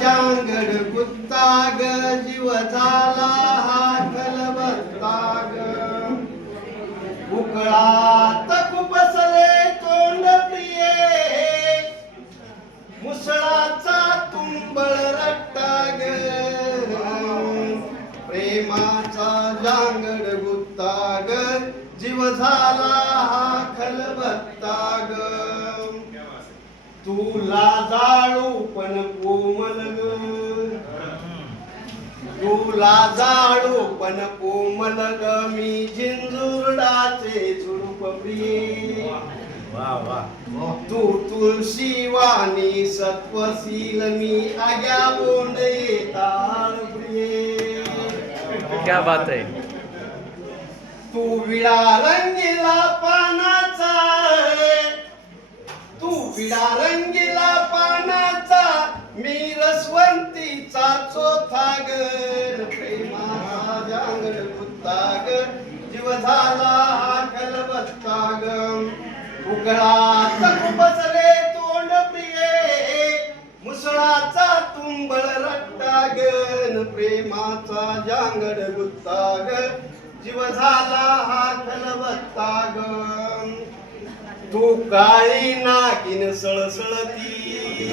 जांगड गुत्ता ग जीव झाला हा खलबत्ता ग उकळात खुपसले तोंड प्रिये मुसळाचा तुंबळ रट्टा ग प्रेमाचा जांगड गुत्ता ग जीव झाला हा खलबत्ता ग तुला जाळू पण कोमल ग तुला जाळू पण कोमल ग मी झिंजुरडाचे झुडूप प्रिये तू तुळशी वाणी सत्वशील मी आग्या बोंड येताळ प्रिये क्या बात है तू विडा रंगीला पानाचा तू विडा रंगीला पानाचा मी रसवंतीचा चोथा ग प्रेमाचा जांगड गुत्ता ग जीव झाला हा खलबत्ता ग उकळात खुपसले तोंड प्रिये मुसळाचा तुंबळ रट्टा ग प्रेमाचा जांगड गुत्ता ग जीव झाला हा खलबत्ता ग तू काळी नागिन सळसळती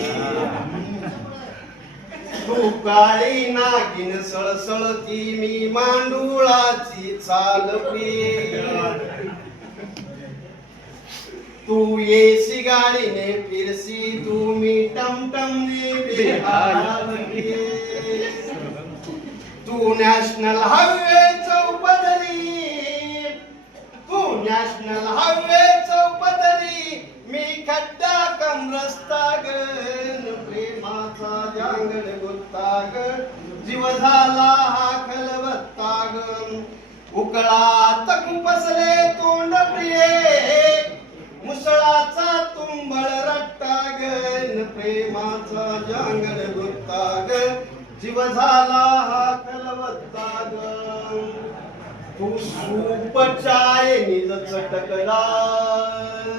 तू काळी नागिन सळसळती मी मांडुळाची चाल प्रिये तू येसी गाडीने फिरसी तू मी टमटमने बेहाल प्रिये तू नॅशनल हायवे चौपदरी तू नॅशनल हायवे चौपदरी मी खड्डा कम रस्ता ग प्रेमाचा जांगड गुत्ता ग जीव झाला हा खलबत्ता ग उकळात खुपसले तोंड प्रिये मुसळाचा तुंबळ रट्टा ग प्रेमाचा जांगड गुत्ता ग जीव झाला हा खलबत्ता ग तू सूप चाय निज चटकदार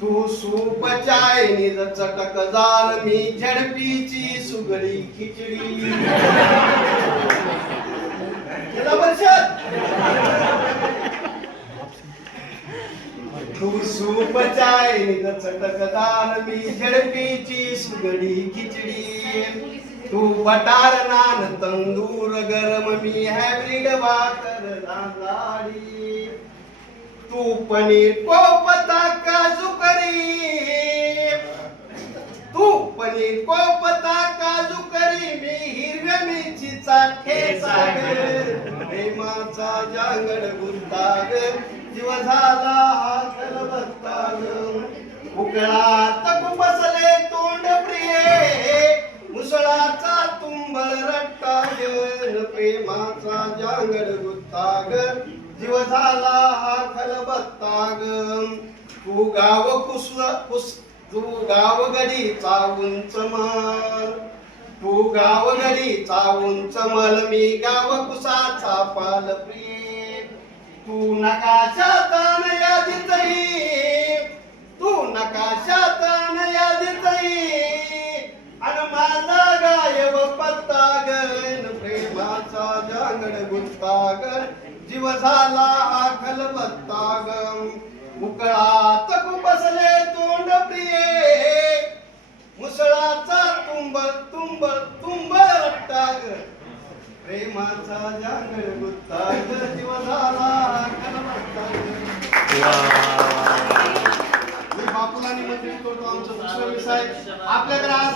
तू सूप चाय निज चटकदार मी झडपीची सुगडी खिचडी तू सूप चाय निज चटकदार मी झडपीची सुगडी खिचडी तू बटार नान तंदूर गरम मी हायब्रिड भाकर लाडी तू पनीर कोपता काजू करी तू पनीर कोपता काजू करी मी हिरव्या मिरचीचा ठेचा प्रेमाचा जांगड गुत्ता ग जीव झाला हा खलबत्ता ग उकळात खुपसले तोंड प्रिये मुसळाचा तुंबळ रट्टा ग प्रेमाचा जांगड गुत्ता ग जीव झाला हा खलबत्ता ग तू गाव गडीचा उंच माल तू गाव गडीचा उंच मल मी गाव कुसाचा पाल प्रिये तू नकाशात यादीतही तू नकाशात यादीतही अन माझा गायब पत्ता ग प्रेमाचा जांगड गुत्ता ग जीव झाला हा खलबत्ता ग उकळात खुपसले तोंड प्रिये मुसळाचा तुंबळ रट्टा ग प्रेमाचा जांगड गुत्ता ग जीव झाला हा खलबत्ता ग बापूला निमंत्रित करतो आमचं दुसरं विषय आपल्याकडे आज